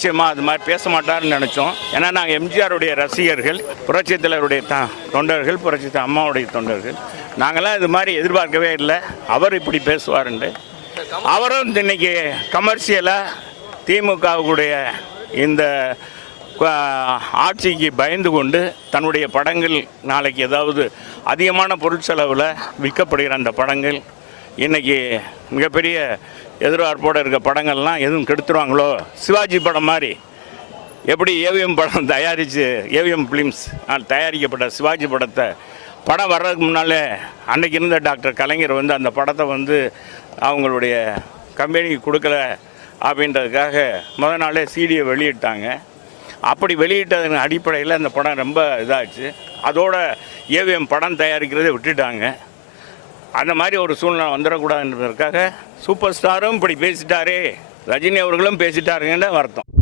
நிச்சயமா அது மாதிரி பேச மாட்டாருன்னு நினச்சோம். ஏன்னா நாங்கள் எம்ஜிஆருடைய ரசிகர்கள், புரட்சித் தலைவருடைய தொண்டர்கள், புரட்சி அம்மாவுடைய தொண்டர்கள். நாங்களாம் இது மாதிரி எதிர்பார்க்கவே இல்லை அவர் இப்படி பேசுவாருன்ட்டு. அவரும் இன்னைக்கு கமர்ஷியலாக திமுகவுடைய இந்த ஆட்சிக்கு பயந்து கொண்டு தன்னுடைய படங்கள் நாளைக்கு ஏதாவது அதிகமான பொருட்செலவில் விற்கப்படுகிற அந்த படங்கள் இன்றைக்கி மிகப்பெரிய எதிர்பார்ப்போடு இருக்க படங்கள்லாம் எதுவும் கெடுத்துருவாங்களோ, சிவாஜி படம் மாதிரி எப்படி ஏவிஎம் படம் தயாரித்து ஏவிஎம் ஃபிலிம்ஸ் தயாரிக்கப்பட்ட சிவாஜி படத்தை படம் வர்றதுக்கு முன்னாலே அன்றைக்கி இருந்த டாக்டர் கலைஞர் வந்து அந்த படத்தை அவங்களுடைய கம்பெனிக்கு கொடுக்கல அப்படின்றதுக்காக முதல் நாளே சிடியை வெளியிட்டாங்க. அப்படி வெளியிட்டதன் அடிப்படையில் அந்த படம் ரொம்ப இதாச்சு. அதோட ஏவிஎம் படம் தயாரிக்கிறதை விட்டுட்டாங்க. அந்த மாதிரி ஒரு சூழ்நிலை வந்துடக்கூடாதுன்றதுக்காக சூப்பர் ஸ்டாரும் இப்படி பேசிட்டாரே, ரஜினி அவர்களும் பேசிட்டாருங்கன்னு வருத்தம்.